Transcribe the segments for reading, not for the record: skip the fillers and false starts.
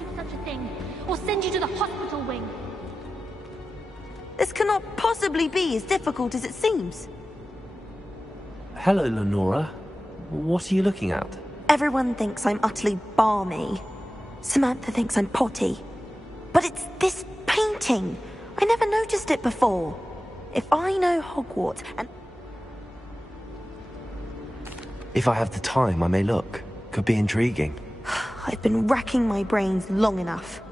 do such a thing, or send you to the hospital wing. This cannot possibly be as difficult as it seems. Hello, Lenora. What are you looking at? Everyone thinks I'm utterly balmy. Samantha thinks I'm potty. But it's this painting. I never noticed it before. If I know Hogwarts and... If I have the time, I may look. Could be intriguing. I've been racking my brains long enough.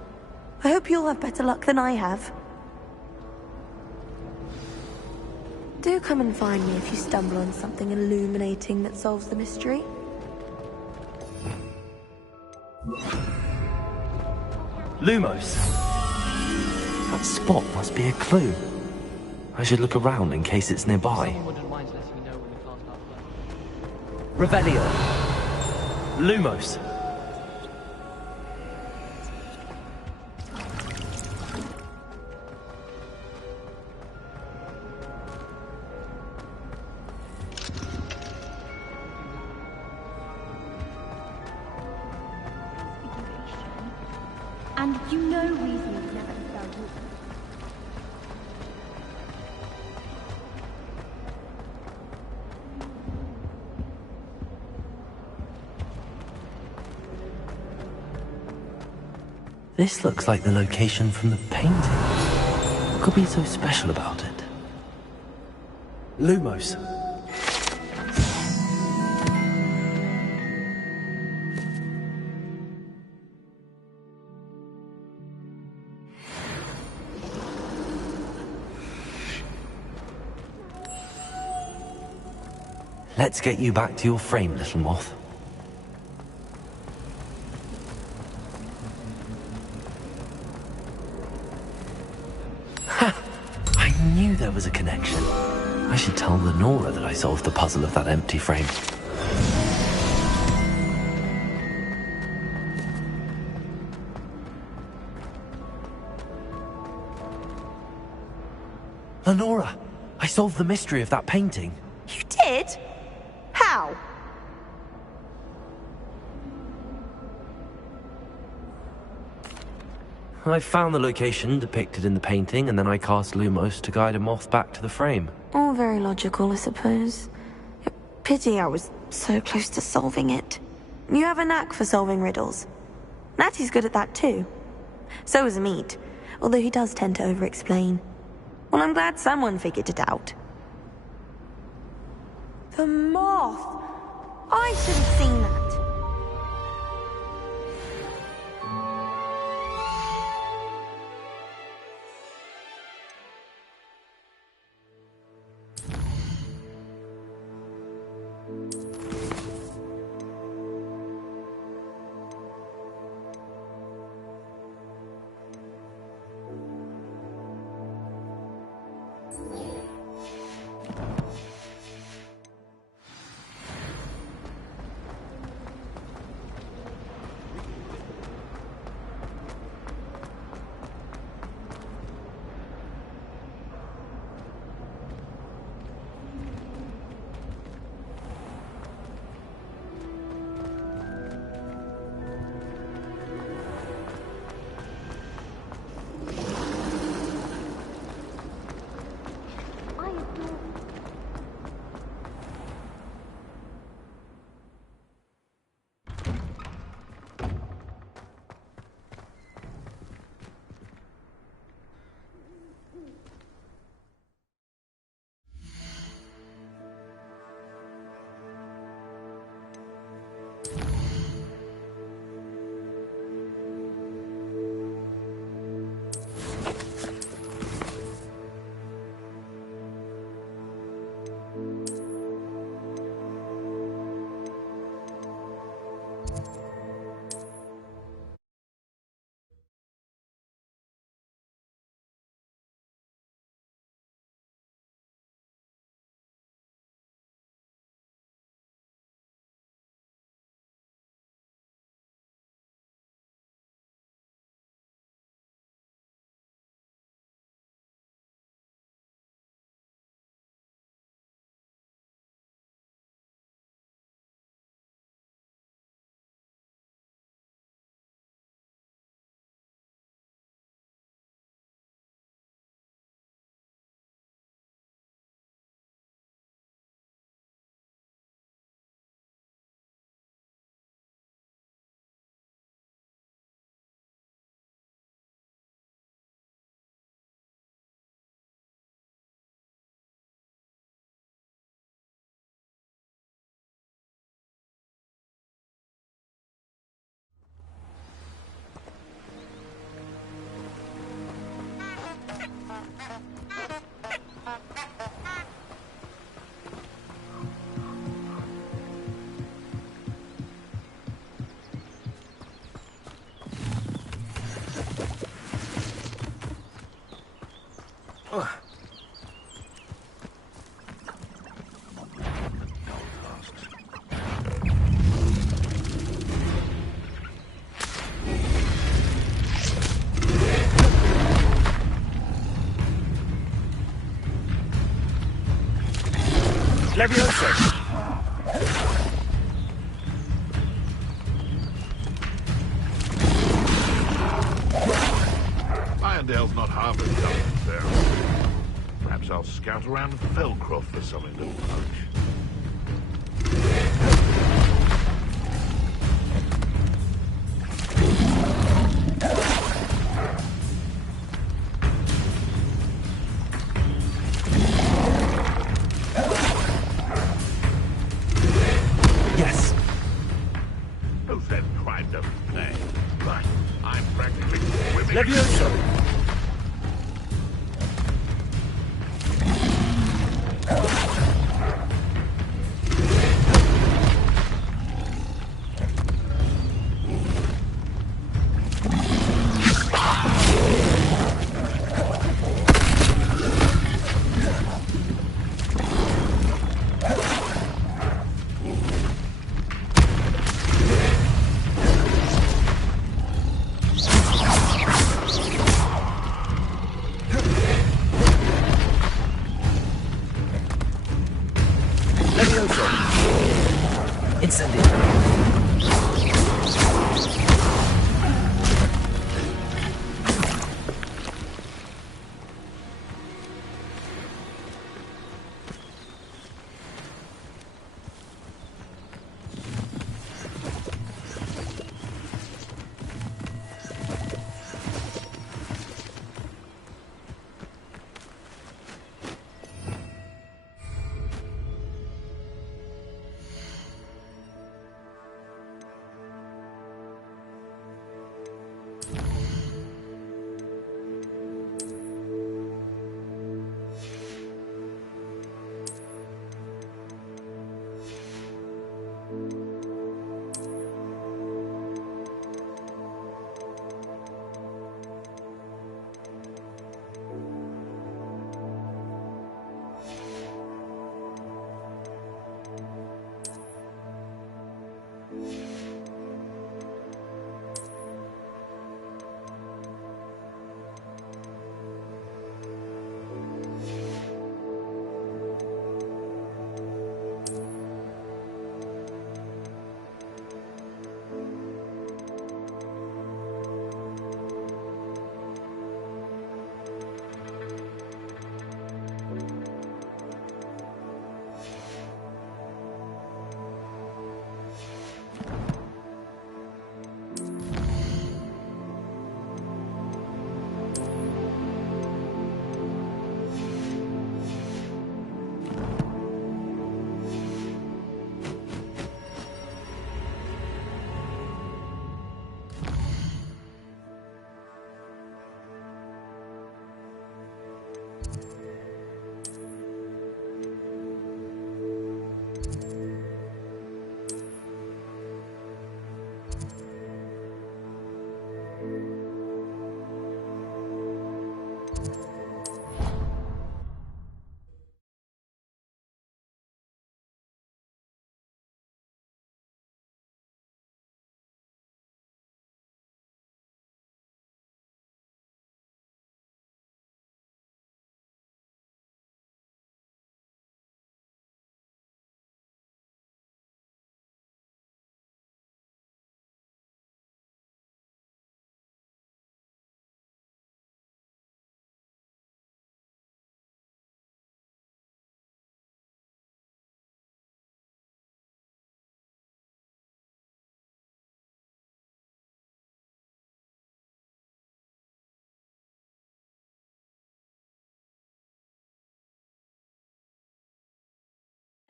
I hope you'll have better luck than I have. Do come and find me if you stumble on something illuminating that solves the mystery. Lumos! That spot must be a clue. I should look around in case it's nearby. Revelio! Lumos! And you know Weasley never expelled you. This looks like the location from the painting. What could be so special about it? Lumos. Let's get you back to your frame, little moth. Ha! I knew there was a connection. I should tell Lenora that I solved the puzzle of that empty frame. Lenora, I solved the mystery of that painting. You did? How? I found the location depicted in the painting, and then I cast Lumos to guide a moth back to the frame. All very logical, I suppose. Pity I was so close to solving it. You have a knack for solving riddles. Natty's good at that too. So is Amit, although he does tend to over-explain. Well, I'm glad someone figured it out. The moth! I should have seen that. Levioso! Irondale's not half as tough as there. Perhaps I'll scout around Felcroft for something to poach. Yes. Who said crime doesn't pay? Right, I'm practically swimming. Levioso!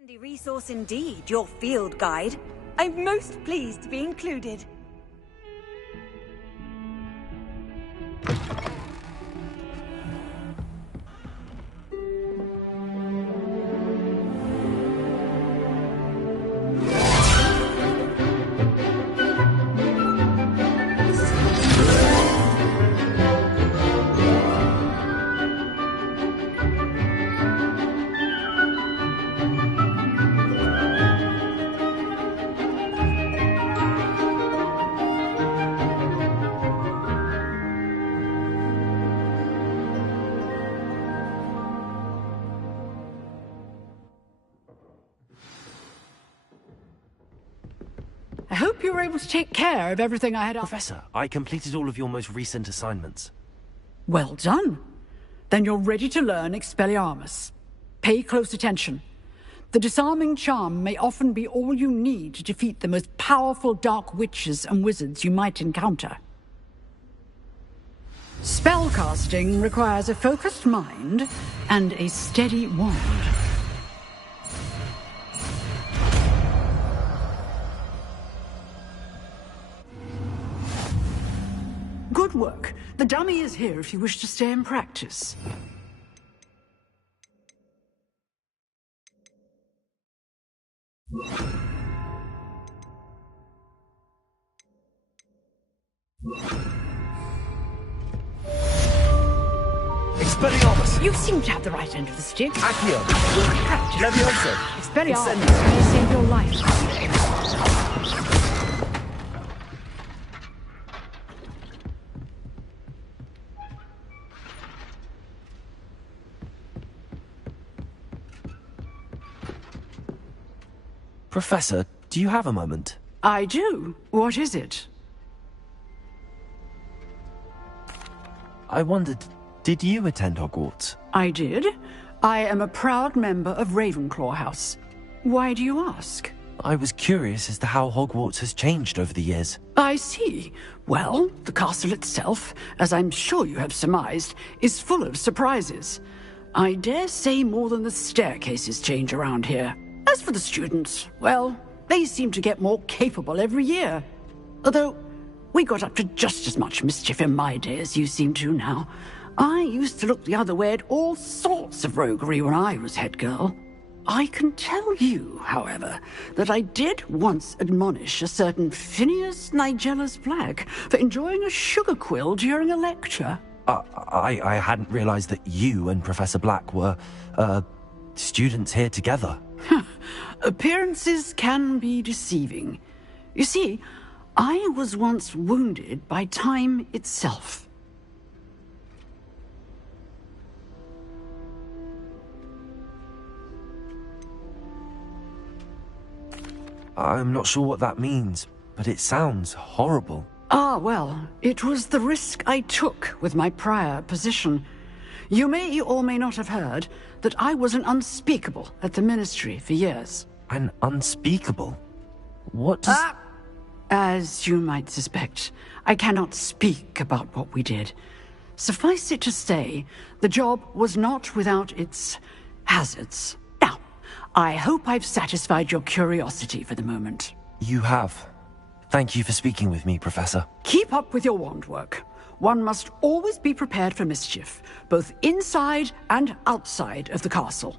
Handy resource indeed, your field guide. I'm most pleased to be included. hope you were able to take care of everything I had up. Professor, I completed all of your most recent assignments. Well done. Then you're ready to learn Expelliarmus. Pay close attention. The disarming charm may often be all you need to defeat the most powerful dark witches and wizards you might encounter. Spellcasting requires a focused mind and a steady wand. Good work. The dummy is here if you wish to stay and practice. Expelliarmus! You seem to have the right end of the stick. Accio! Practice. Levioso! Expelliarmus may save your life. Professor, do you have a moment? I do. What is it? I wondered, did you attend Hogwarts? I did. I am a proud member of Ravenclaw House. Why do you ask? I was curious as to how Hogwarts has changed over the years. I see. Well, the castle itself, as I'm sure you have surmised, is full of surprises. I dare say more than the staircases change around here. As for the students, well, they seem to get more capable every year. Although, we got up to just as much mischief in my day as you seem to now. I used to look the other way at all sorts of roguery when I was head girl. I can tell you, however, that I did once admonish a certain Phineas Nigellus Black for enjoying a sugar quill during a lecture. I hadn't realized that you and Professor Black were, students here together. Appearances can be deceiving. You see, I was once wounded by time itself. I'm not sure what that means, but it sounds horrible. Ah, well, it was the risk I took with my prior position. You may or may not have heard that I was an unspeakable at the Ministry for years. An unspeakable? What does... As you might suspect, I cannot speak about what we did. Suffice it to say, the job was not without its hazards. Now, I hope I've satisfied your curiosity for the moment. You have. Thank you for speaking with me, Professor. Keep up with your wand work. One must always be prepared for mischief, both inside and outside of the castle.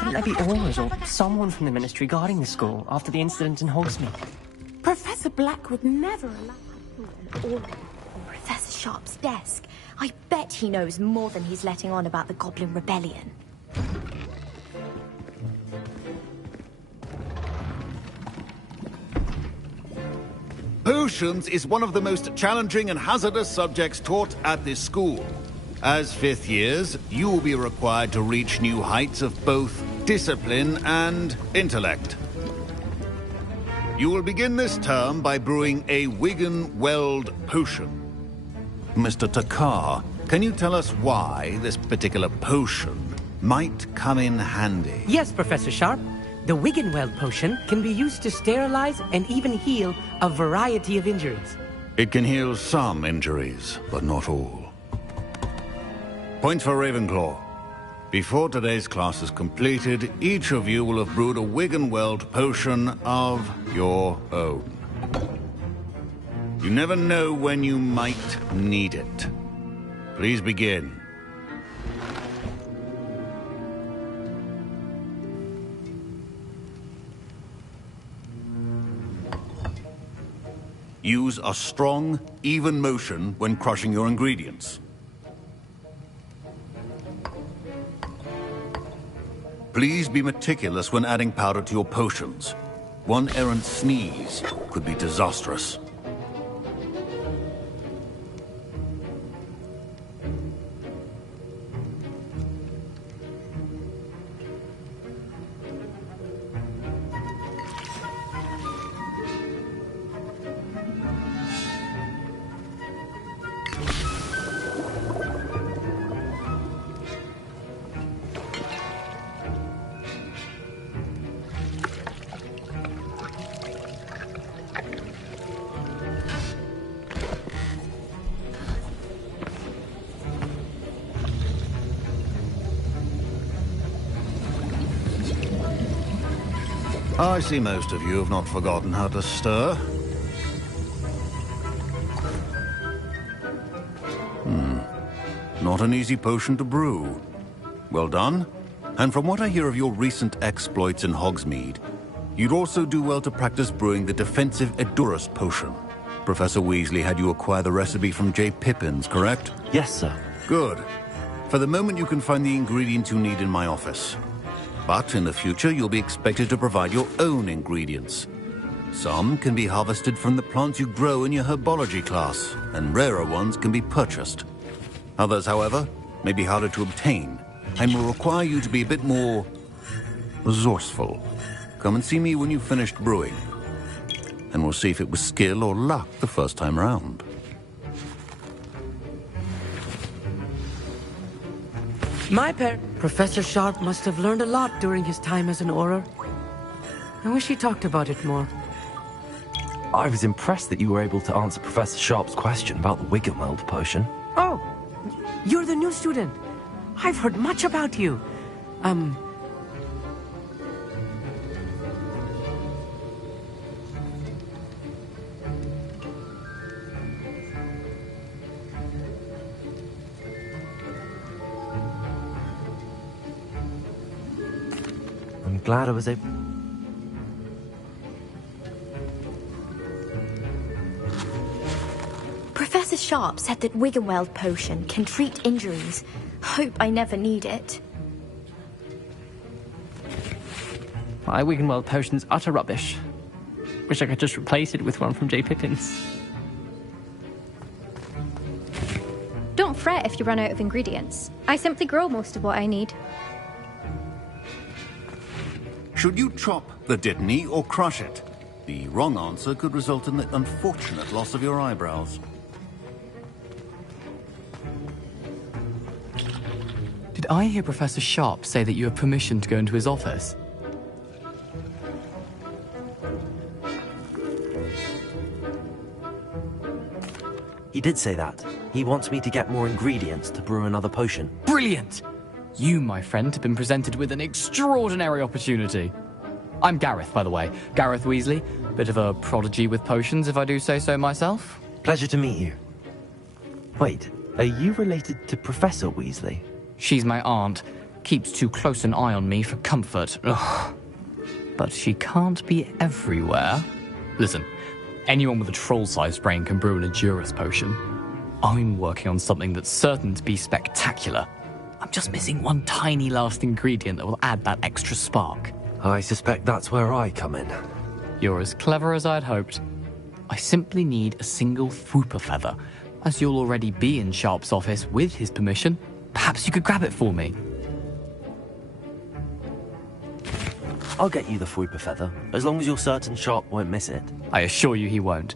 Shouldn't there be Aurors or someone from the Ministry guarding the school after the incident in Hogsmeade? Professor Black would never allow an aura on Professor Sharp's desk. I bet he knows more than he's letting on about the Goblin Rebellion. Potions is one of the most challenging and hazardous subjects taught at this school. As fifth years, you will be required to reach new heights of both discipline, and intellect. You will begin this term by brewing a Wigan-Weld potion. Mr. Takar, can you tell us why this particular potion might come in handy? Yes, Professor Sharp. The Wigan-Weld potion can be used to sterilize and even heal a variety of injuries. It can heal some injuries, but not all. Points for Ravenclaw. Before today's class is completed, each of you will have brewed a Wigan-Weld potion of your own. You never know when you might need it. Please begin. Use a strong, even motion when crushing your ingredients. Please be meticulous when adding powder to your potions. One errant sneeze could be disastrous. I see most of you have not forgotten how to stir. Not an easy potion to brew. Well done. And from what I hear of your recent exploits in Hogsmeade, you'd also do well to practice brewing the defensive Edurus potion. Professor Weasley had you acquire the recipe from J. Pippin's, correct? Yes, sir. Good. For the moment, you can find the ingredients you need in my office. But in the future, you'll be expected to provide your own ingredients. Some can be harvested from the plants you grow in your herbology class, and rarer ones can be purchased. Others, however, may be harder to obtain, and will require you to be a bit more resourceful. Come and see me when you've finished brewing, and we'll see if it was skill or luck the first time round. Professor Sharp must have learned a lot during his time as an Auror. I wish he talked about it more. I was impressed that you were able to answer Professor Sharp's question about the Wigan-Weld potion. Oh, you're the new student. I've heard much about you. I'm glad I was able... Professor Sharp said that Wigan-Weld potion can treat injuries. Hope I never need it. My Wigan-Weld potion's utter rubbish. Wish I could just replace it with one from J. Pippin's. Don't fret if you run out of ingredients. I simply grow most of what I need. Should you chop the Dittany or crush it? The wrong answer could result in the unfortunate loss of your eyebrows. Did I hear Professor Sharp say that you have permission to go into his office? He did say that. He wants me to get more ingredients to brew another potion. Brilliant! You, my friend, have been presented with an extraordinary opportunity. I'm Gareth, by the way. Gareth Weasley. Bit of a prodigy with potions, if I do say so myself. Pleasure to meet you. Wait, are you related to Professor Weasley? She's my aunt. Keeps too close an eye on me for comfort. Ugh. But she can't be everywhere. Listen, anyone with a troll-sized brain can brew an Edurus potion. I'm working on something that's certain to be spectacular. I'm just missing one tiny last ingredient that will add that extra spark. I suspect that's where I come in. You're as clever as I'd hoped. I simply need a single Fwooper feather. As you'll already be in Sharp's office with his permission, perhaps you could grab it for me. I'll get you the Fwooper Feather, as long as you're certain Sharp won't miss it. I assure you he won't.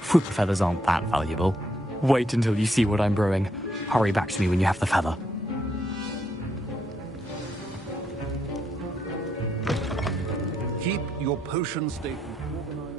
Fwooper feathers aren't that valuable. Wait until you see what I'm brewing. Hurry back to me when you have the feather. Keep your potion statement organized.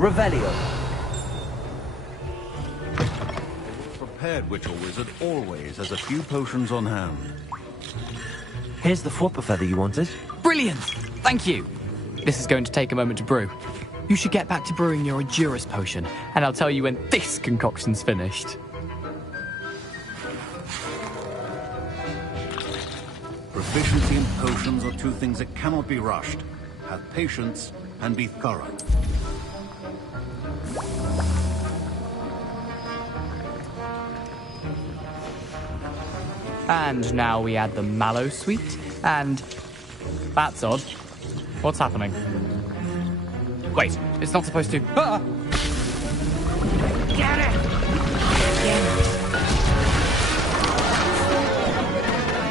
Revelio. Prepared Witcher Wizard always has a few potions on hand. Here's the Fwooper Feather you wanted. Brilliant! Thank you! This is going to take a moment to brew. You should get back to brewing your Endurus potion, and I'll tell you when this concoction's finished. Proficiency in potions are two things that cannot be rushed. Have patience and be thorough. And now we add the mallow sweet, and... That's odd. What's happening? Wait, it's not supposed to... Ah! Get it!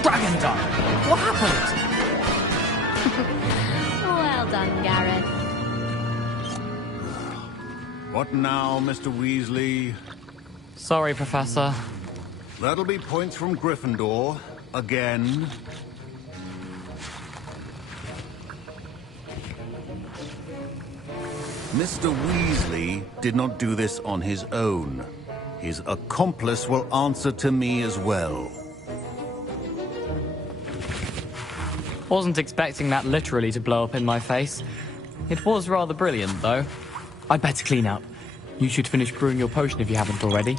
Dragon Dunk! What happened? Well done, Gareth. What now, Mr. Weasley? Sorry, Professor. That'll be points from Gryffindor. Again. Mr. Weasley did not do this on his own. His accomplice will answer to me as well. Wasn't expecting that literally to blow up in my face. It was rather brilliant, though. I'd better clean up. You should finish brewing your potion if you haven't already.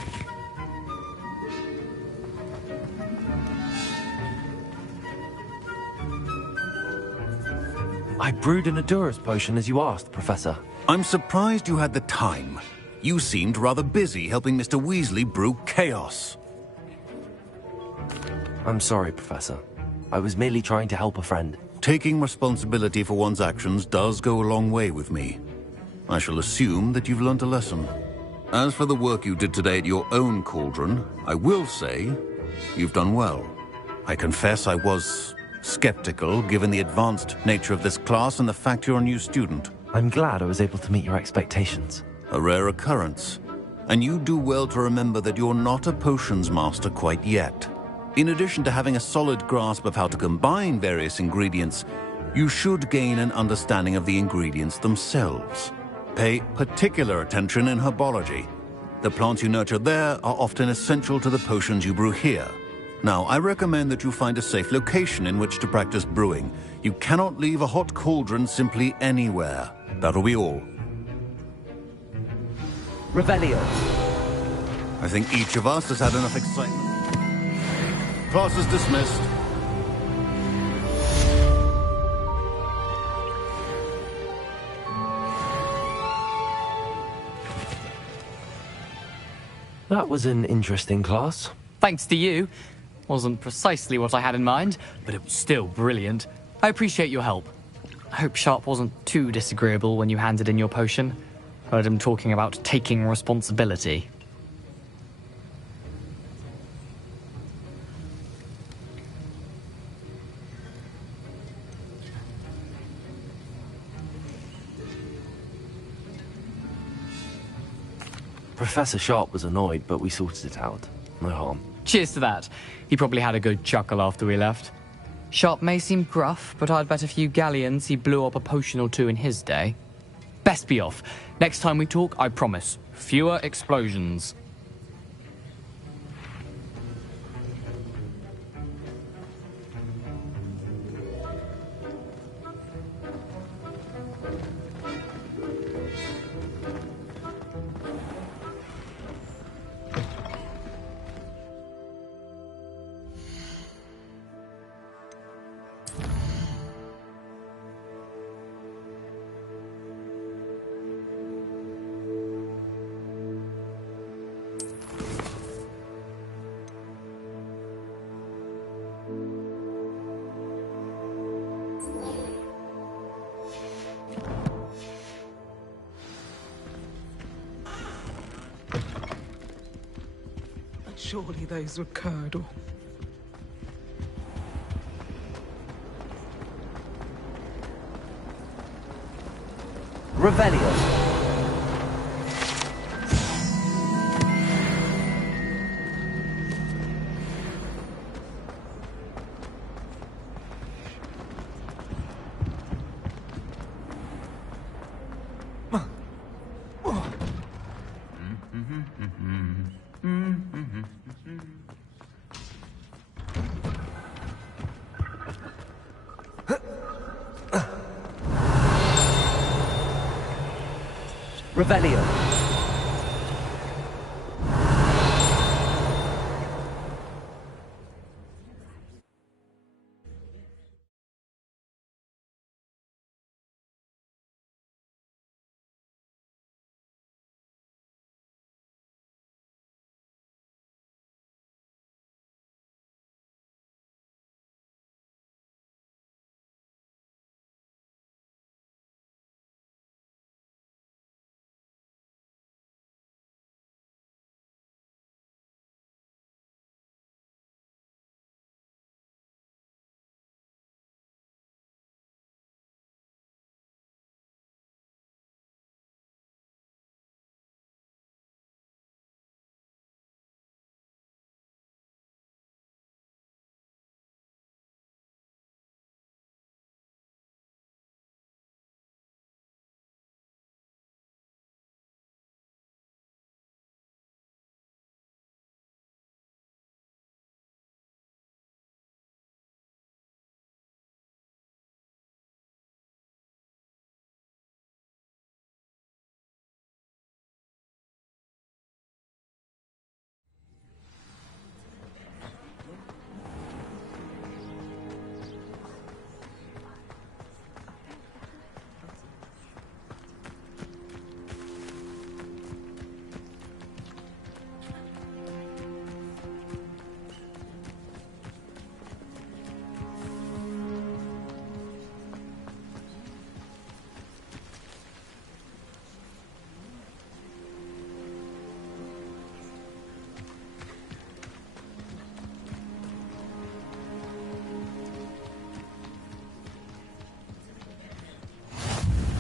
I brewed an Endurus potion as you asked, Professor. I'm surprised you had the time. You seemed rather busy helping Mr. Weasley brew chaos. I'm sorry, Professor. I was merely trying to help a friend. Taking responsibility for one's actions does go a long way with me. I shall assume that you've learnt a lesson. As for the work you did today at your own cauldron, I will say you've done well. I confess I was skeptical, given the advanced nature of this class and the fact you're a new student. I'm glad I was able to meet your expectations. A rare occurrence. And you do well to remember that you're not a potions master quite yet. In addition to having a solid grasp of how to combine various ingredients, you should gain an understanding of the ingredients themselves. Pay particular attention in herbology. The plants you nurture there are often essential to the potions you brew here. Now, I recommend that you find a safe location in which to practice brewing. You cannot leave a hot cauldron simply anywhere. That'll be all. Revelio. I think each of us has had enough excitement. Class is dismissed. That was an interesting class. Thanks to you. Wasn't precisely what I had in mind, but it was still brilliant. I appreciate your help. I hope Sharp wasn't too disagreeable when you handed in your potion. Heard him talking about taking responsibility. Professor Sharp was annoyed, but we sorted it out. No harm. Cheers to that. He probably had a good chuckle after we left. Sharp may seem gruff, but I'd bet a few galleons he blew up a potion or two in his day. Best be off. Next time we talk, I promise, fewer explosions. Surely those would curdle. Revelio. Revelio.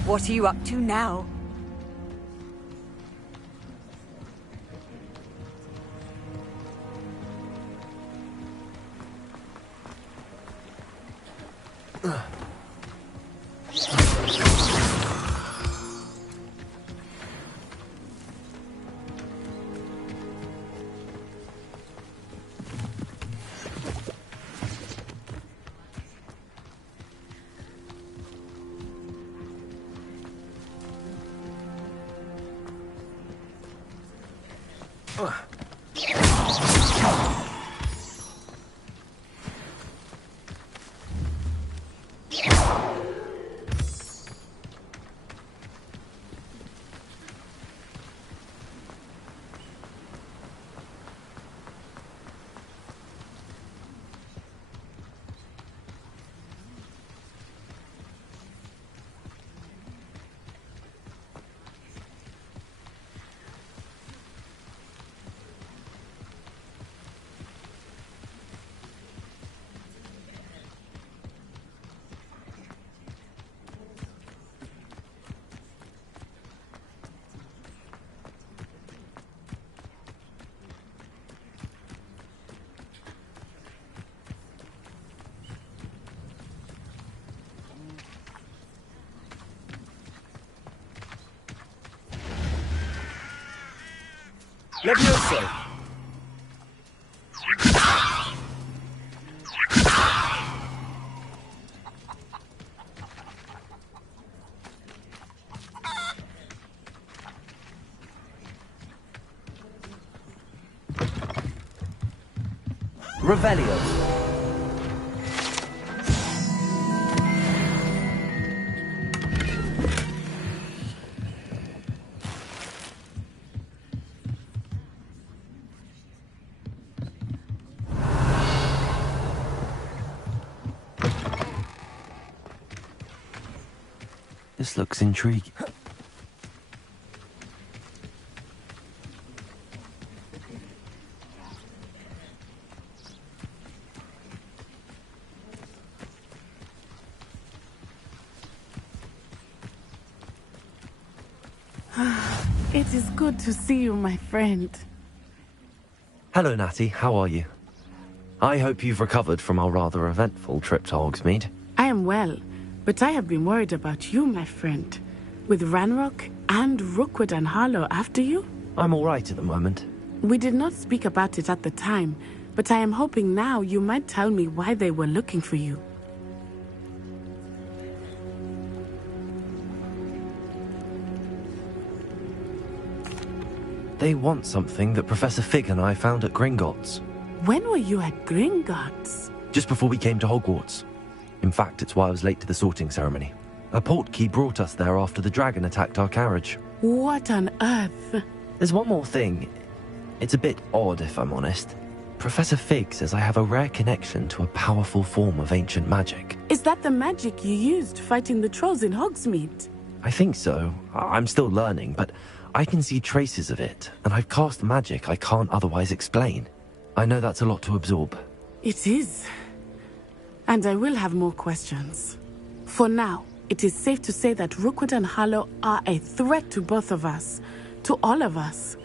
What are you up to now? Levioso! Revelio. This looks intriguing. It is good to see you, my friend. Hello, Natty. How are you? I hope you've recovered from our rather eventful trip to Hogsmeade. I am well, but I have been worried about you, my friend. With Ranrock and Rookwood and Harlow after you? I'm all right at the moment. We did not speak about it at the time, but I am hoping now you might tell me why they were looking for you. They want something that Professor Fig and I found at Gringotts. When were you at Gringotts? Just before we came to Hogwarts. In fact, it's why I was late to the sorting ceremony. A portkey brought us there after the dragon attacked our carriage. What on earth? There's one more thing. It's a bit odd, if I'm honest. Professor Fig says I have a rare connection to a powerful form of ancient magic. Is that the magic you used fighting the trolls in Hogsmeade? I think so. I'm still learning, but I can see traces of it, and I've cast magic I can't otherwise explain. I know that's a lot to absorb. It is. And I will have more questions. For now, it is safe to say that Rookwood and Harlow are a threat to both of us, to all of us.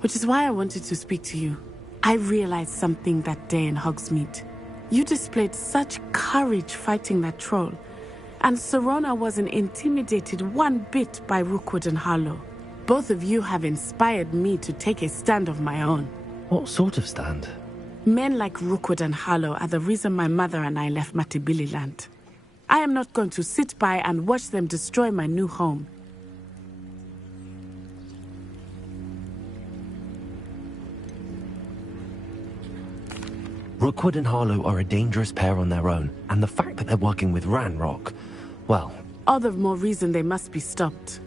Which is why I wanted to speak to you. I realized something that day in Hogsmeade. You displayed such courage fighting that troll, and Serona wasn't intimidated one bit by Rookwood and Harlow. Both of you have inspired me to take a stand of my own. What sort of stand? Men like Rookwood and Harlow are the reason my mother and I left Matibili land. I am not going to sit by and watch them destroy my new home. Rookwood and Harlow are a dangerous pair on their own, and the fact that they're working with Ranrock, well... All the more reason they must be stopped.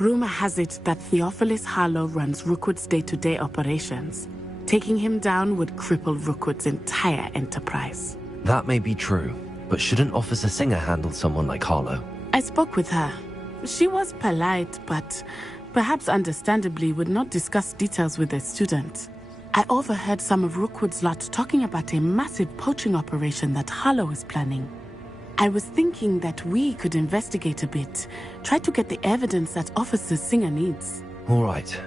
Rumor has it that Theophilus Harlow runs Rookwood's day-to-day operations. Taking him down would cripple Rookwood's entire enterprise. That may be true, but shouldn't Officer Singer handle someone like Harlow? I spoke with her. She was polite, but perhaps understandably would not discuss details with a student. I overheard some of Rookwood's lot talking about a massive poaching operation that Harlow is planning. I was thinking that we could investigate a bit, try to get the evidence that Officer Singer needs. All right,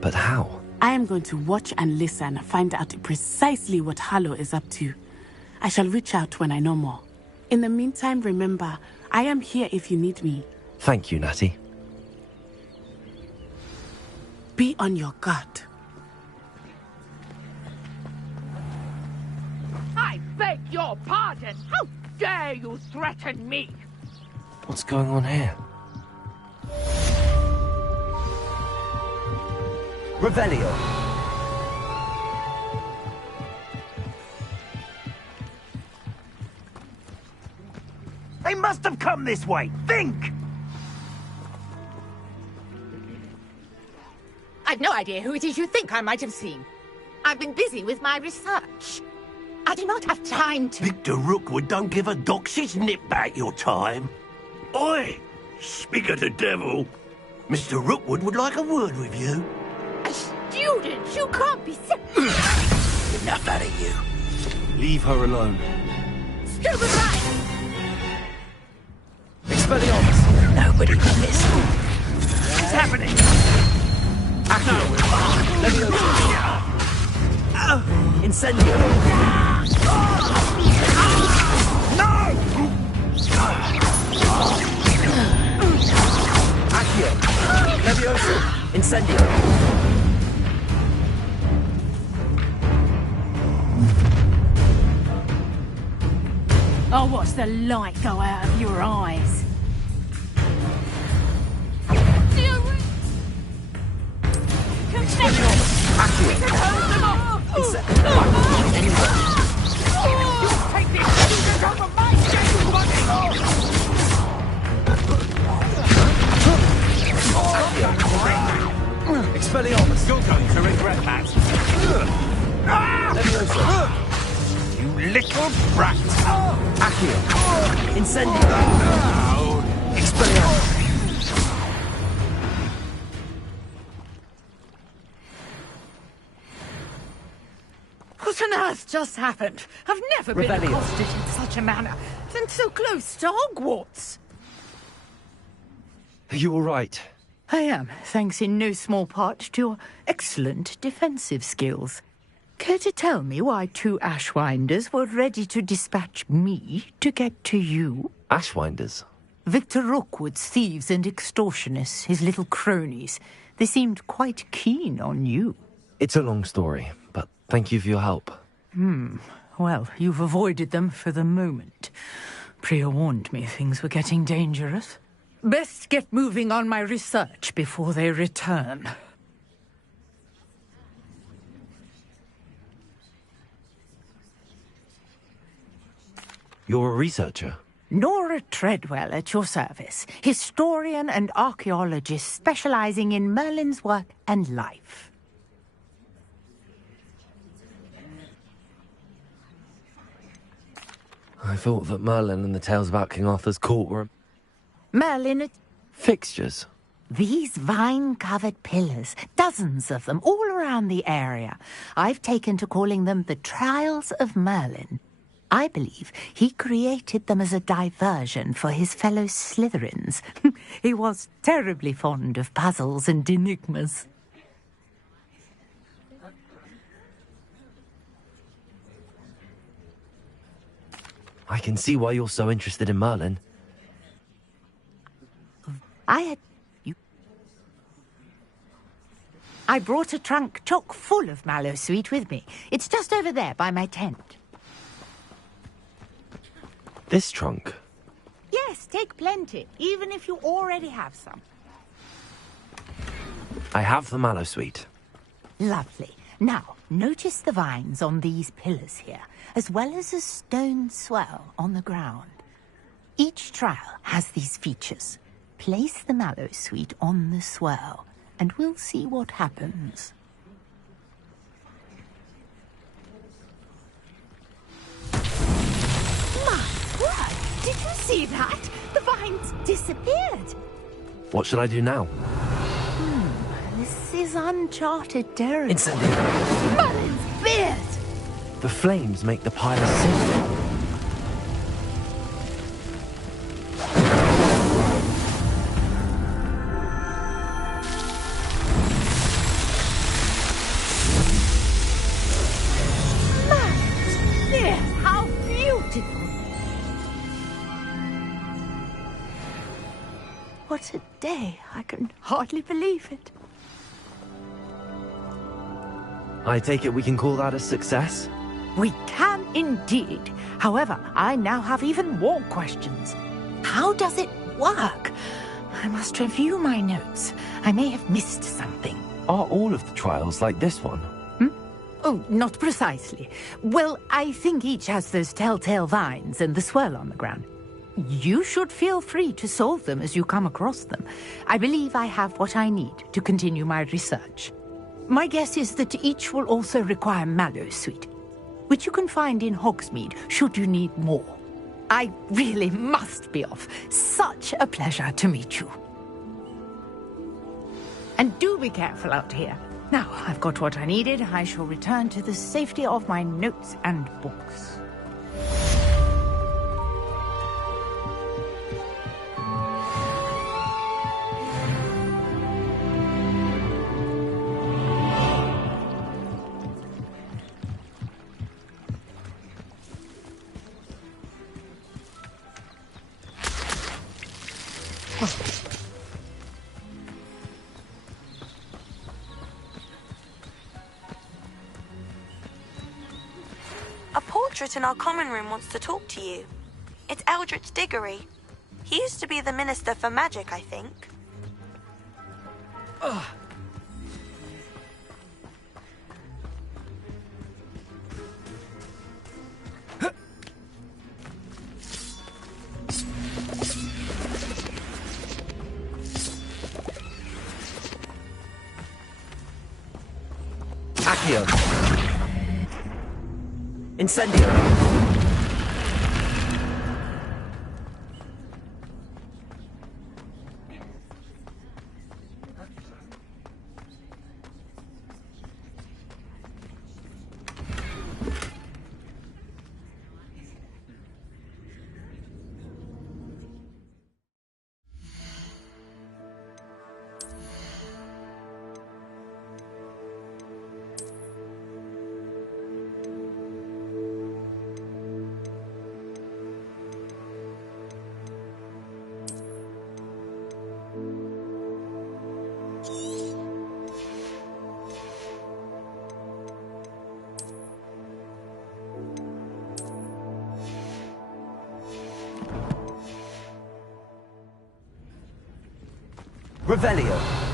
but how? I am going to watch and listen, find out precisely what Harlow is up to. I shall reach out when I know more. In the meantime, remember, I am here if you need me. Thank you, Natty. Be on your guard. I beg your pardon! How dare you threaten me? What's going on here? Revelio. They must have come this way. Think! I've no idea who it is you think I might have seen. I've been busy with my research. I do not have time to... Victor Rookwood don't give a doxy's nip back your time. Oi! Speak of the devil. Mr. Rookwood would like a word with you. A student? You can't be sick. Enough out of you. Leave her alone. Stupid right! Expelliarmus! Nobody can listen. What's happening? Incendio! No! Accio! Levioso! Incendio! I'll watch the light go out of your eyes. Expelliarmus! You're going to regret that. Levioso! You little brat! Accio! Incendio! Expelliarmus! What on earth just happened? I've never been Revelio. accosted in such a manner, and so close to Hogwarts. Are you all right? I am, thanks in no small part to your excellent defensive skills. Care to tell me why 2 Ashwinders were ready to dispatch me to get to you? Ashwinders? Victor Rookwood's thieves and extortionists, his little cronies. They seemed quite keen on you. It's a long story, but thank you for your help. Well, you've avoided them for the moment. Priya warned me things were getting dangerous. Best get moving on my research before they return. You're a researcher? Nora Treadwell at your service, historian and archaeologist specializing in Merlin's work and life. I thought that Merlin and the tales about King Arthur's court were Merlin... fixtures. These vine-covered pillars, dozens of them, all around the area. I've taken to calling them the Trials of Merlin. I believe he created them as a diversion for his fellow Slytherins. He was terribly fond of puzzles and enigmas. I can see why you're so interested in Merlin. I brought a trunk chock full of mallow sweet with me. It's just over there by my tent. This trunk? Yes, take plenty, even if you already have some. I have the mallow sweet. Lovely. Now, notice the vines on these pillars here, as well as a stone swell on the ground. Each trial has these features. Place the mallow sweet on the swell, and we'll see what happens. My word! Did you see that? The vines disappeared. What should I do now? This is uncharted territory. Incendiary. Merlin's beard! The flames make the pile sing. How beautiful! What a day. I can hardly believe it. I take it we can call that a success? We can indeed. However, I now have even more questions. How does it work? I must review my notes. I may have missed something. Are all of the trials like this one? Oh, not precisely. Well, I think each has those telltale vines and the swirl on the ground. You should feel free to solve them as you come across them. I believe I have what I need to continue my research. My guess is that each will also require mallow sweet, which you can find in Hogsmeade should you need more. I really must be off. Such a pleasure to meet you. And do be careful out here. Now, I've got what I needed. I shall return to the safety of my notes and books. A portrait in our common room wants to talk to you. It's Eldritch Diggory. He used to be the Minister for Magic, I think. Accio. Incendio. Revelio.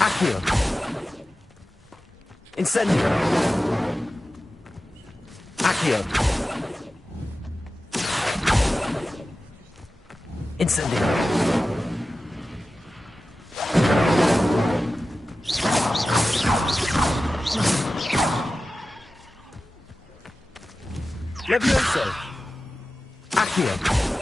Accio. Incendio. Accio. Incendio. Levioso. Accio.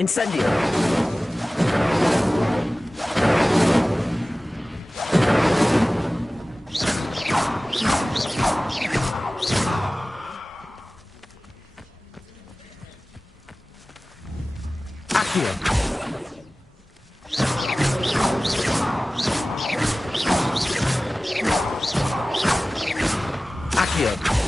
Incendio. Accio. Accio.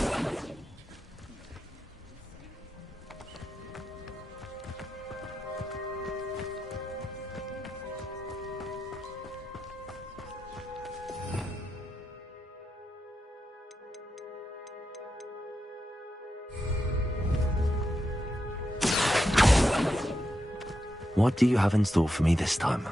What do you have in store for me this time?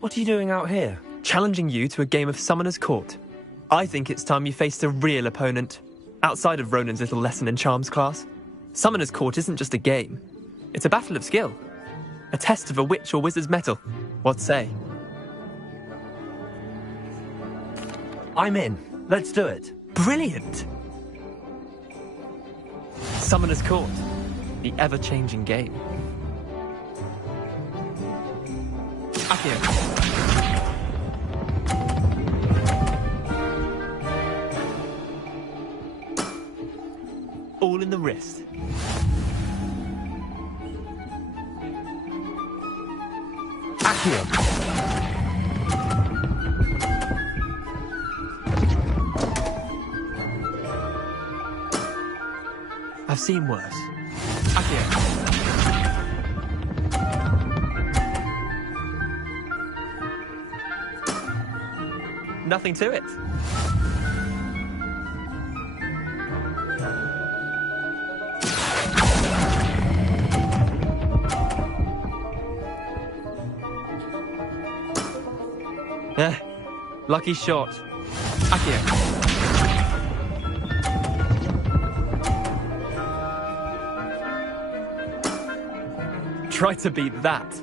What are you doing out here? Challenging you to a game of Summoner's Court. I think it's time you faced a real opponent, outside of Ronan's little lesson in charms class. Summoner's Court isn't just a game. It's a battle of skill. A test of a witch or wizard's mettle. What say? I'm in. Let's do it. Brilliant! Summoner's Court. The ever-changing game. Accio. All in the wrist. Accio. I've seen worse. Accio. Nothing to it. Lucky shot. Accio. Try to beat that.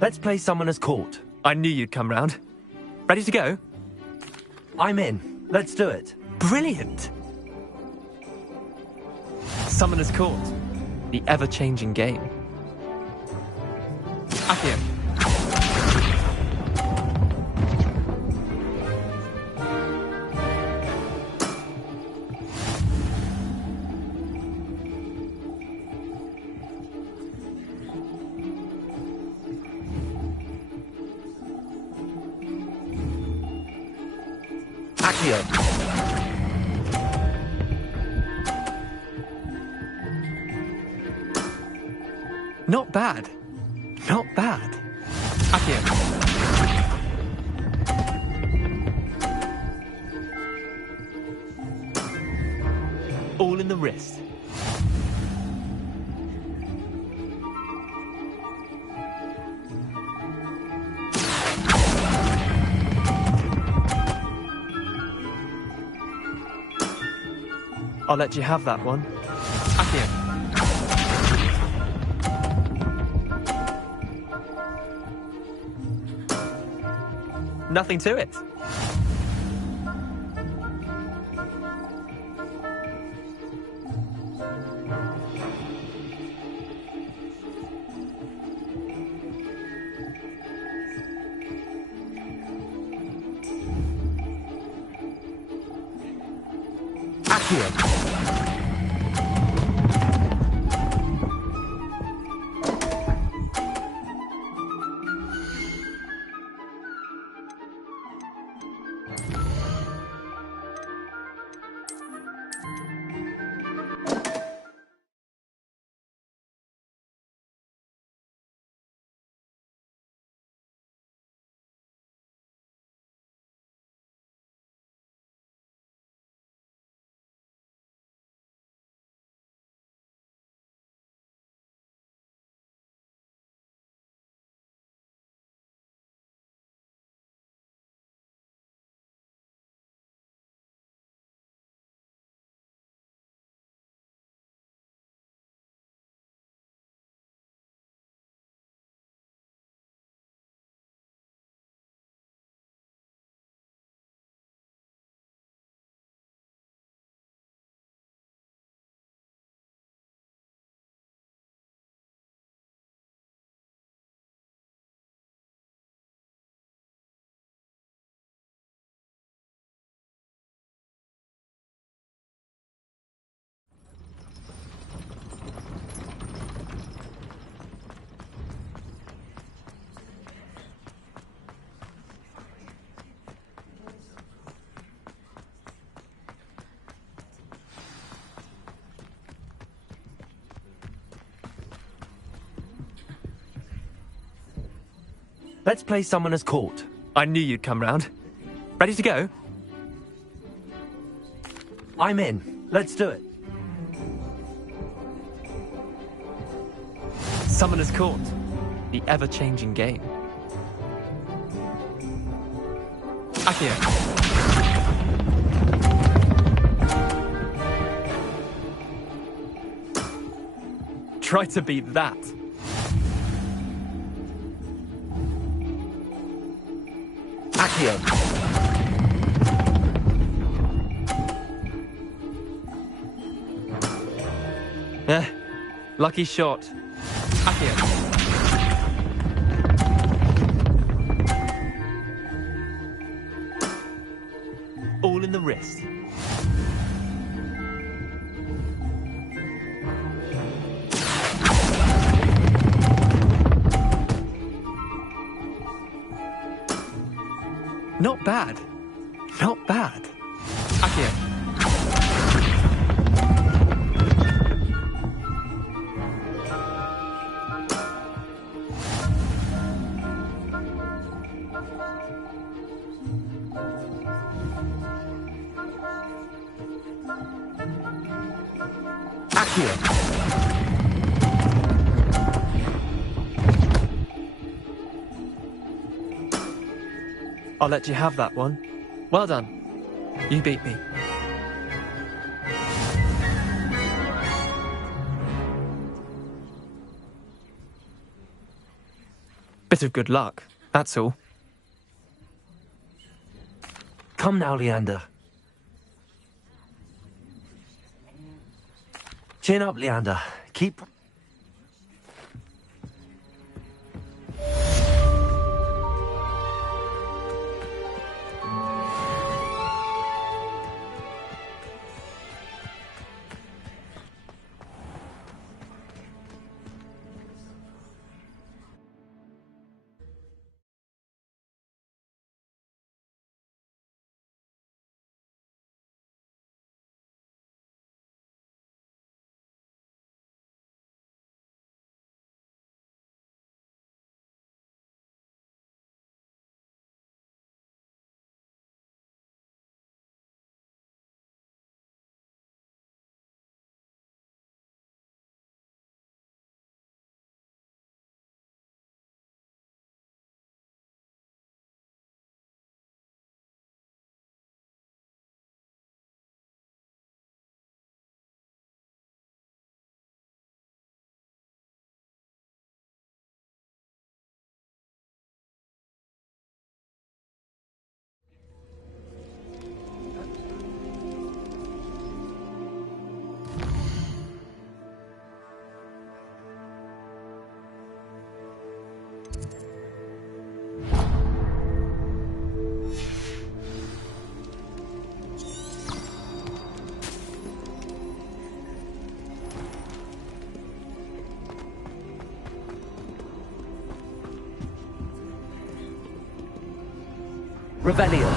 Let's play Summoner's Court. I knew you'd come round. Ready to go? I'm in. Let's do it. Brilliant! Summoner's Court. The ever-changing game. Accio. Not bad. Not bad. Accio. All in the wrist. I'll let you have that one. Accio. Nothing to it. Accio. Let's play Summoner's Court. I knew you'd come round. Ready to go? I'm in. Let's do it. Summoner's Court. The ever-changing game. Accio. Try to beat that. Accio. Lucky shot. Accio. All in the wrist. Not bad. Not bad. Accio. Accio. I'll let you have that one. Well done. You beat me. Bit of good luck, that's all. Come now, Leander. Chin up, Leander. Keep... Revelio.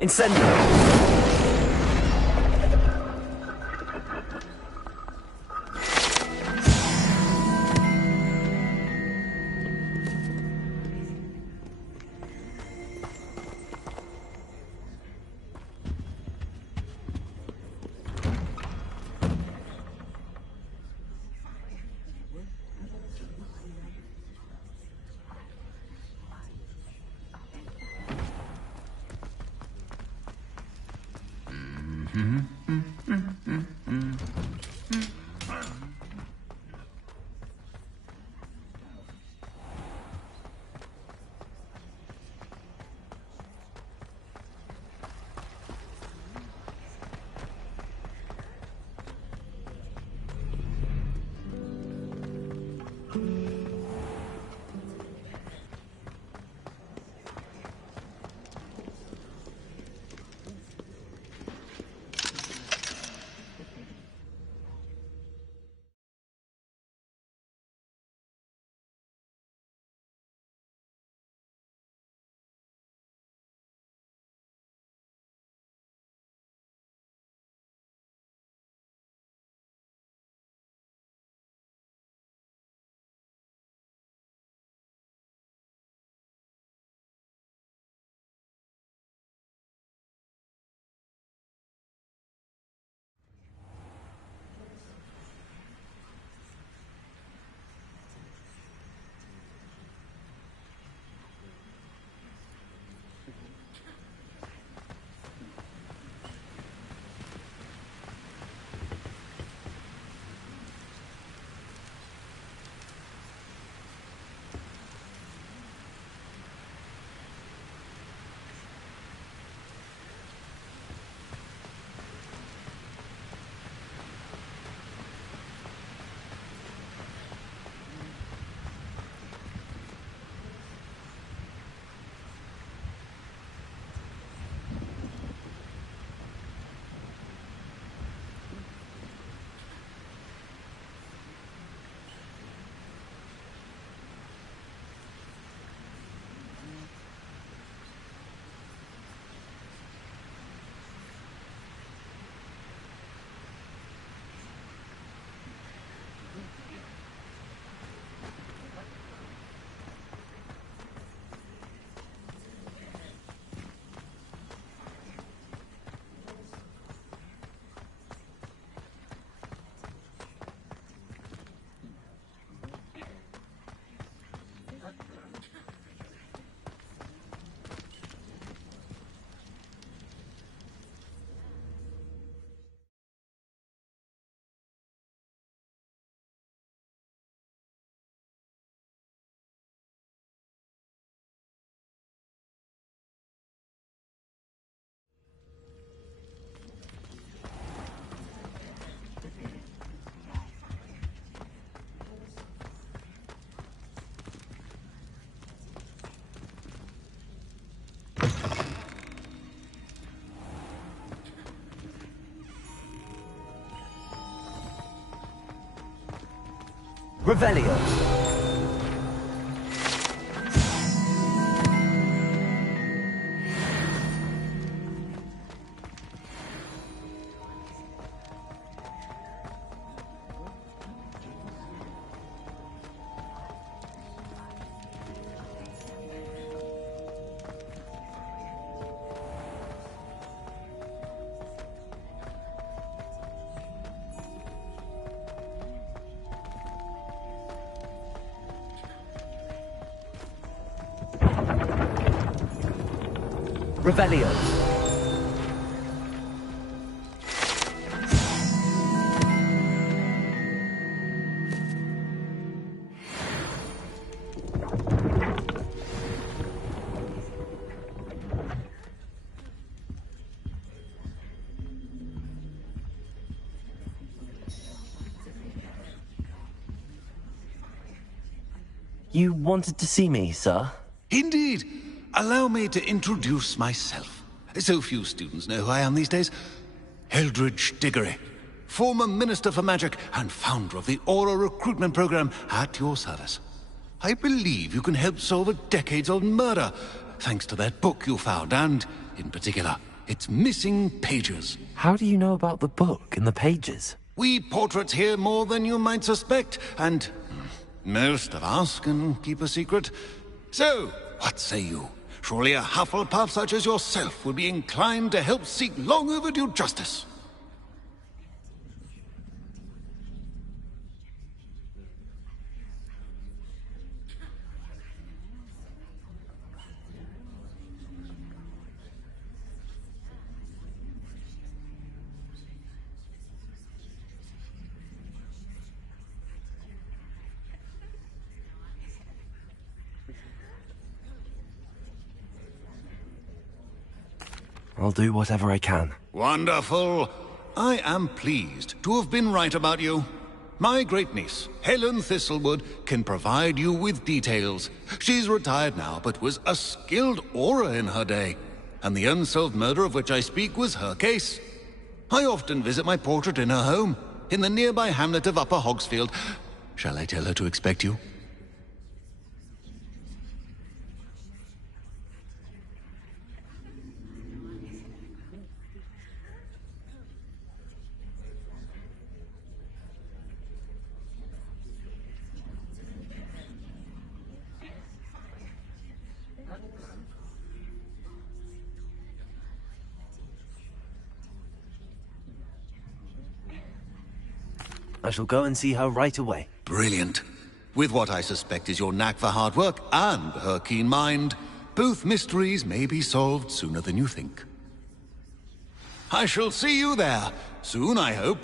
Incendio. Revelio. Revelio. You wanted to see me, sir? Indeed. Allow me to introduce myself. So few students know who I am these days. Eldridge Diggory, former Minister for Magic and founder of the Aura Recruitment Program, at your service. I believe you can help solve a decades-old murder, thanks to that book you found, and, in particular, its missing pages. How do you know about the book and the pages? We portraits hear more than you might suspect, and most of us can keep a secret. So, what say you? Surely a Hufflepuff such as yourself would be inclined to help seek long overdue justice. I'll do whatever I can. Wonderful. I am pleased to have been right about you. My great-niece, Helen Thistlewood, can provide you with details. She's retired now, but was a skilled aura in her day. And the unsolved murder of which I speak was her case. I often visit my portrait in her home, in the nearby hamlet of Upper Hogsfield. Shall I tell her to expect you? I shall go and see her right away. Brilliant. With what I suspect is your knack for hard work and her keen mind, both mysteries may be solved sooner than you think. I shall see you there, soon I hope.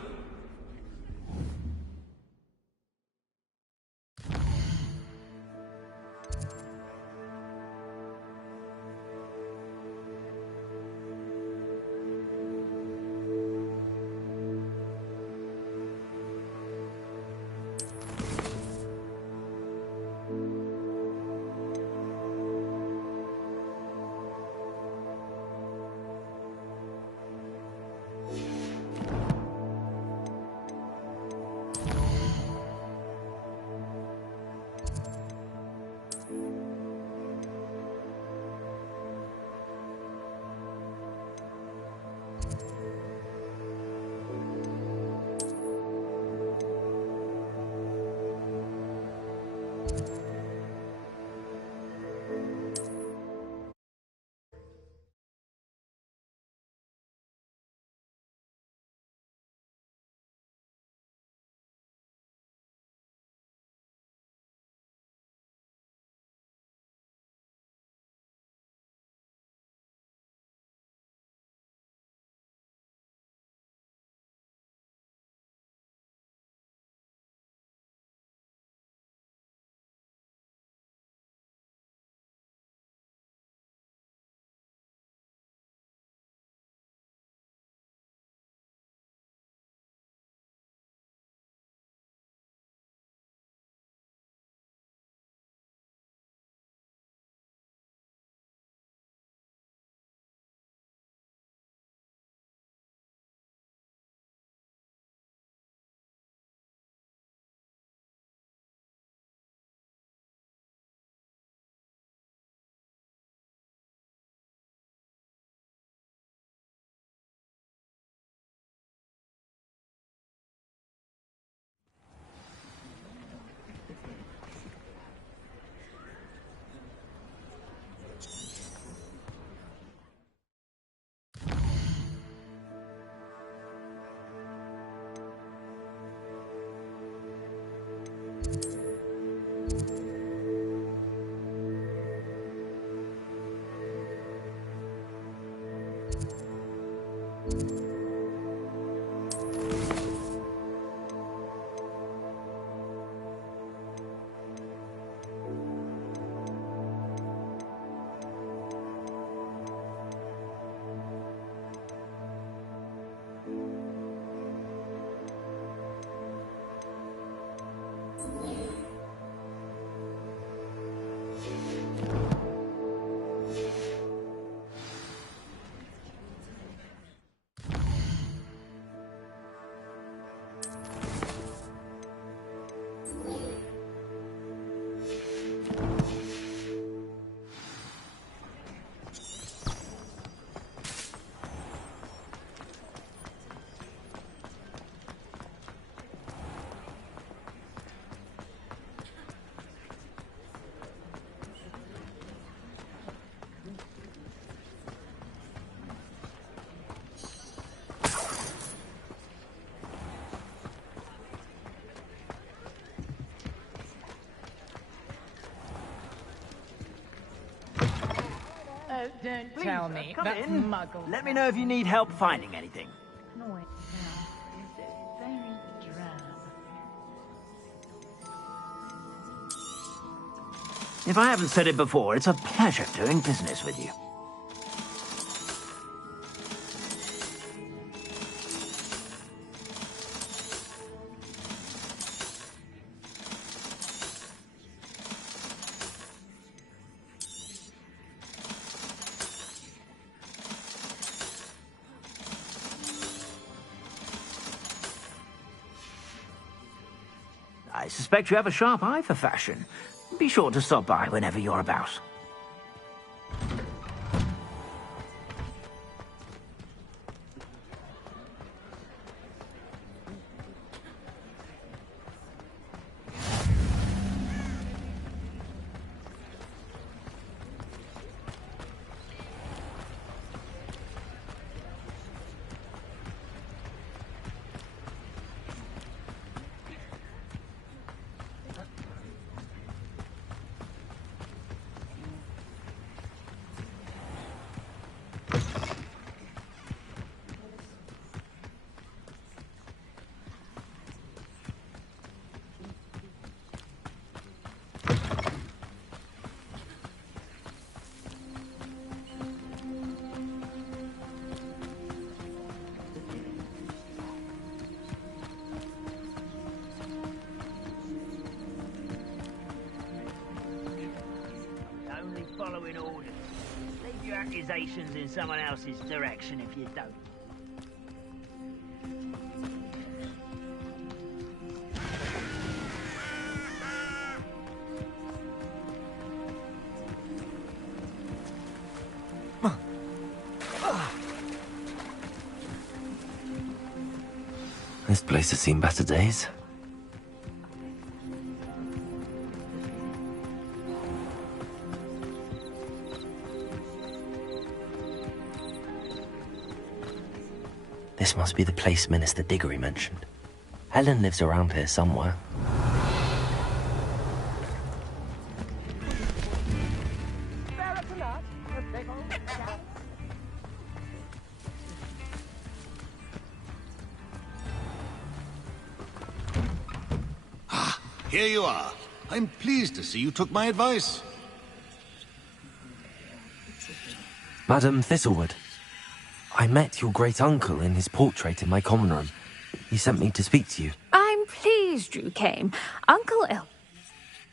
don't tell me. Come That's in. muggle. Let me know if you need help finding anything. If I haven't said it before, it's a pleasure doing business with you. I suspect you have a sharp eye for fashion. Be sure to stop by whenever you're about. Following orders. Leave your accusations in someone else's direction if you don't. This place has seen better days. This must be the place Minister Diggory mentioned. Helen lives around here somewhere. Here you are. I'm pleased to see you took my advice. Madam Thistlewood, I met your great-uncle in his portrait in my common room. He sent me to speak to you. I'm pleased you came. Uncle El.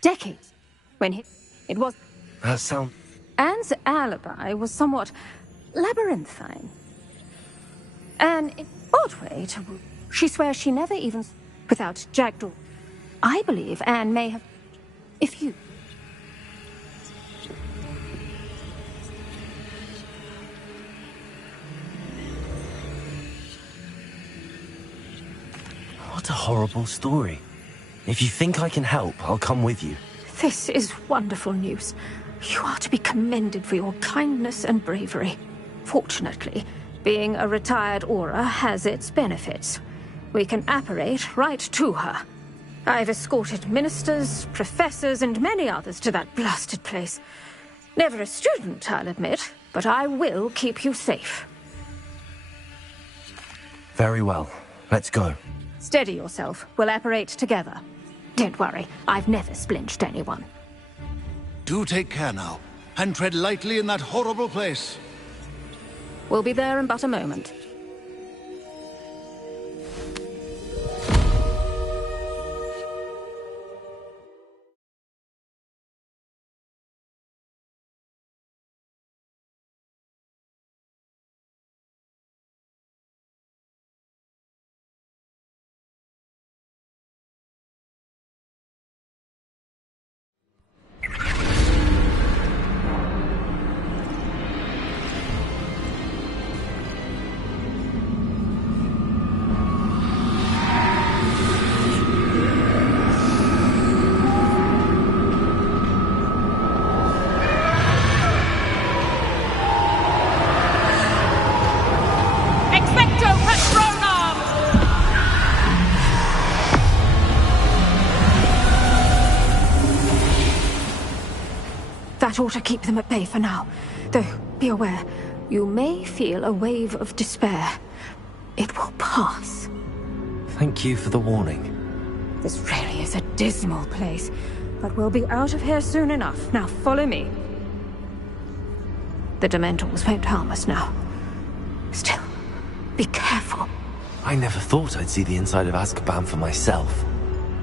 Decades. When it was... That sound... Anne's alibi was somewhat labyrinthine. An odd way to... She swears she never even... Without Jackdaw. I believe Anne may have... If you... What a horrible story. If you think I can help, I'll come with you. This is wonderful news. You are to be commended for your kindness and bravery. Fortunately, being a retired Aura has its benefits. We can apparate right to her. I've escorted ministers, professors, and many others to that blasted place. Never a student, I'll admit, but I will keep you safe. Very well. Let's go. Steady yourself. We'll apparate together. Don't worry, I've never splinched anyone. Do take care now, and tread lightly in that horrible place. We'll be there in but a moment. That ought to keep them at bay for now, though Be aware, you may feel a wave of despair. It will pass. Thank you for the warning. This really is a dismal place, but we'll be out of here soon enough. Now follow me. The Dementors won't harm us now. Still, be careful. I never thought I'd see the inside of Azkaban for myself.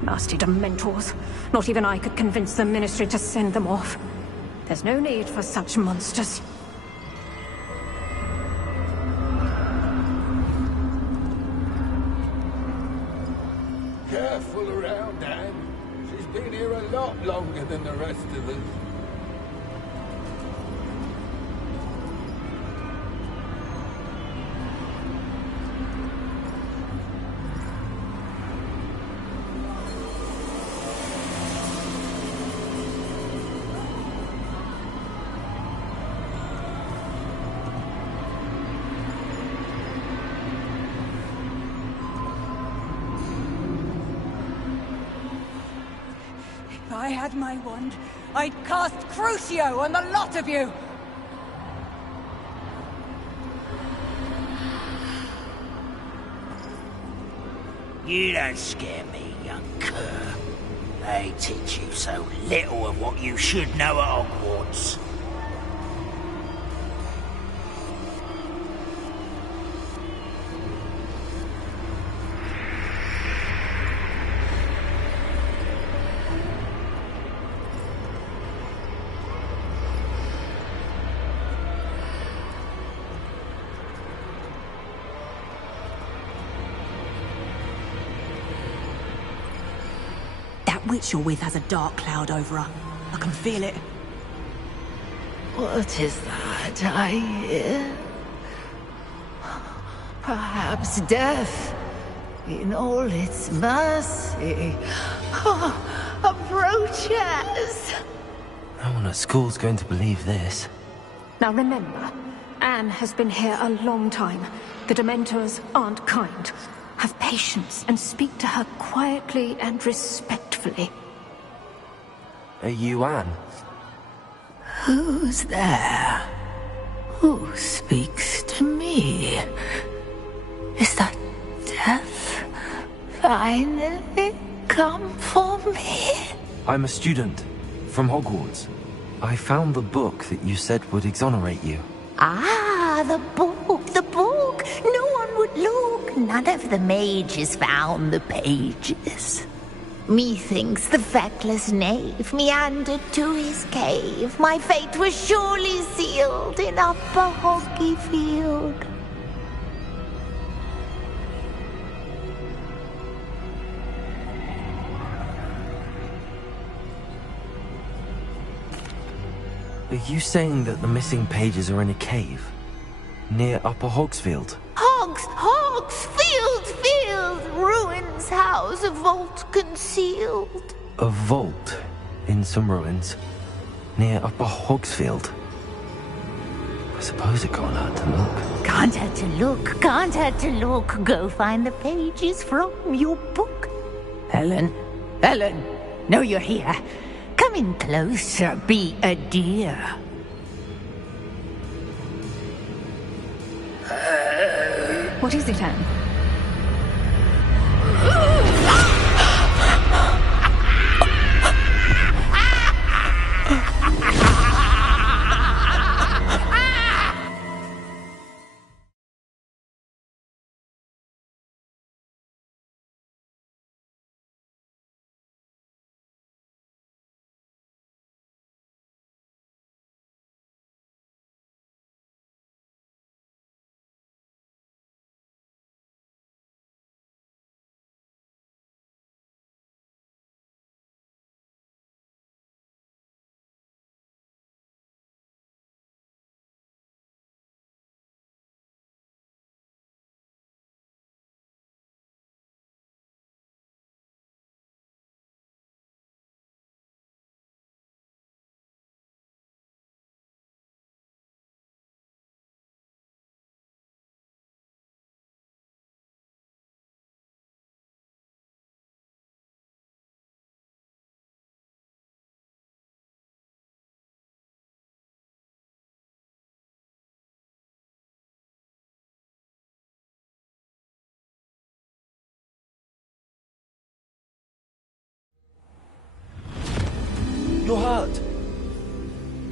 Nasty Dementors. Not even I could convince the Ministry to send them off. There's no need for such monsters. Careful around, Anne. She's been here a lot longer than the rest of us. If I had my wand, I'd cast Crucio on the lot of you! You don't scare me, young cur. They teach you so little of what you should know at Hogwarts. That witch you're with has a dark cloud over her. I can feel it. What is that I hear? Perhaps death, in all its mercy, approaches. No one at school's going to believe this. Now remember, Anne has been here a long time. The Dementors aren't kind. Have patience and speak to her quietly and respectfully. Are you Anne? Who's there? Who speaks to me? Is that death finally come for me? I'm a student from Hogwarts. I found the book that you said would exonerate you. Ah, the book, the book. No one would look. None of the mages found the pages. Methinks the feckless knave meandered to his cave. My fate was surely sealed in Upper Hoggyfield. Are you saying that the missing pages are in a cave? Near Upper Hogsfield? Field, ruins house, a vault concealed. A vault in some ruins near Upper Hogsfield. I suppose it can't hurt to look. Can't hurt to look. Go find the pages from your book. Helen, know you're here. Come in closer, be a dear. What is it, Anne?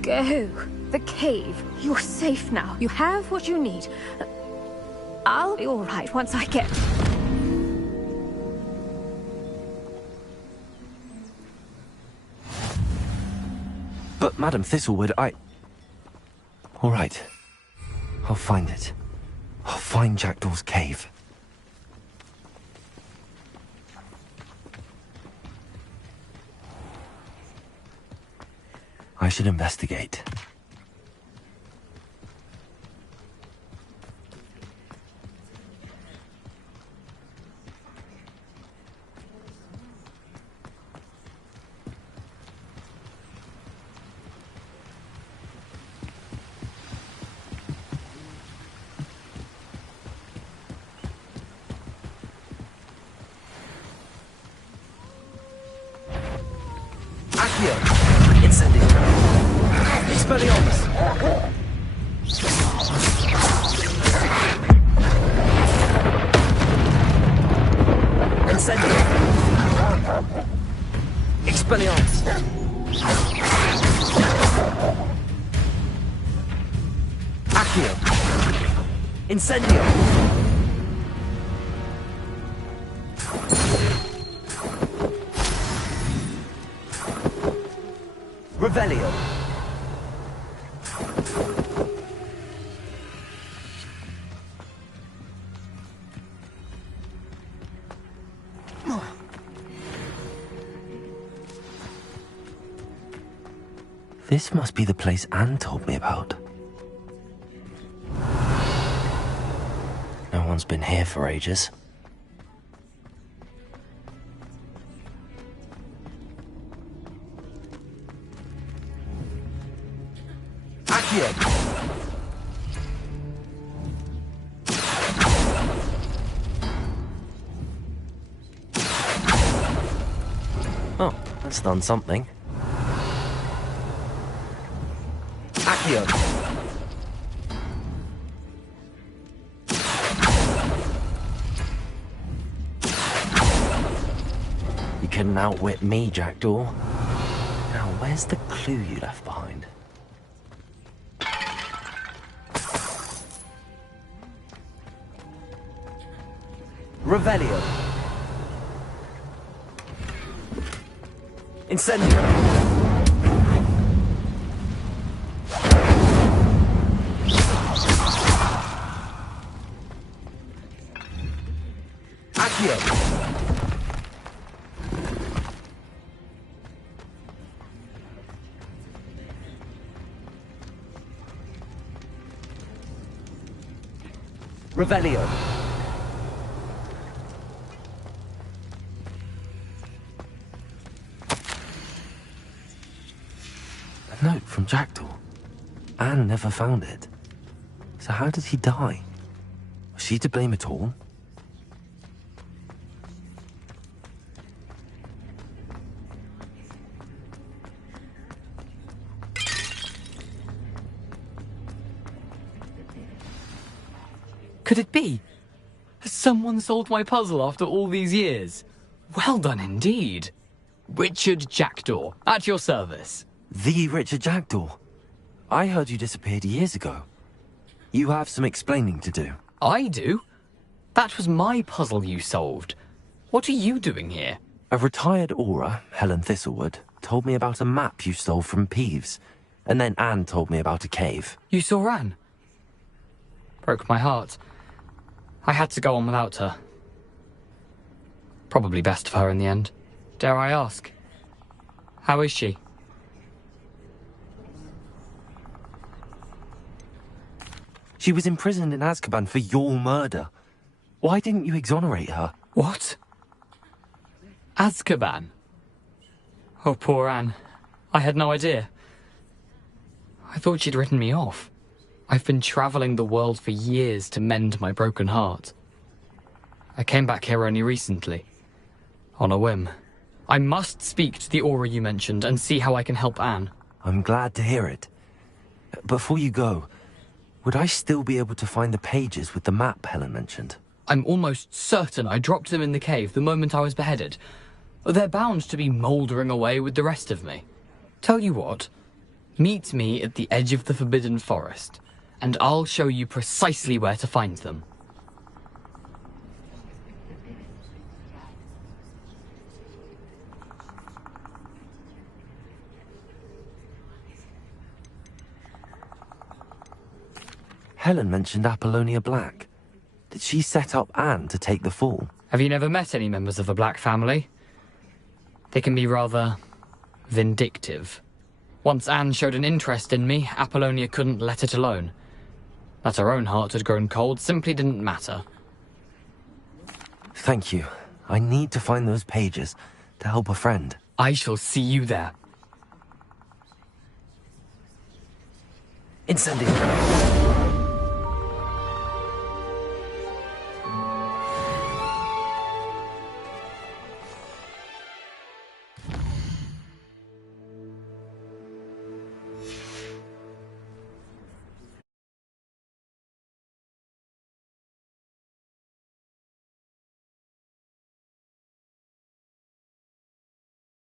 go. The cave. You're safe now. You have what you need. I'll be all right once I get... But, Madam Thistlewood, All right. I'll find it. I'll find Jackdaw's cave. I should investigate. Incendio! Revelio! This must be the place Anne told me about. No one's been here for ages. Accio! Oh, that's done something. Accio! You couldn't outwit me, Jackdaw. Now, where's the clue you left behind? Revelio! Incendio! Revelio. A note from Jackdaw. Anne never found it. So how did he die? Was she to blame at all? Could it be? Has someone solved my puzzle after all these years? Well done indeed. Richard Jackdaw, at your service. The Richard Jackdaw? I heard you disappeared years ago. You have some explaining to do. I do? That was my puzzle you solved. What are you doing here? A retired aura, Helen Thistlewood, told me about a map you stole from Peeves. And then Anne told me about a cave. You saw Anne? Broke my heart. I had to go on without her. Probably best for her in the end. Dare I ask? How is she? She was imprisoned in Azkaban for your murder. Why didn't you exonerate her? What? Azkaban? Oh, poor Anne. I had no idea. I thought she'd written me off. I've been traveling the world for years to mend my broken heart. I came back here only recently. On a whim. I must speak to the aura you mentioned and see how I can help Anne. I'm glad to hear it. Before you go, would I still be able to find the pages with the map Helen mentioned? I'm almost certain I dropped them in the cave the moment I was beheaded. They're bound to be mouldering away with the rest of me. Tell you what, Meet me at the edge of the Forbidden Forest, and I'll show you precisely where to find them. Helen mentioned Apollonia Black. Did she set up Anne to take the fall? Have you never met any members of the Black family? They can be rather vindictive. Once Anne showed an interest in me, Apollonia couldn't let it alone. That her own heart had grown cold simply didn't matter. Thank you. I need to find those pages to help a friend. I shall see you there. Incendio.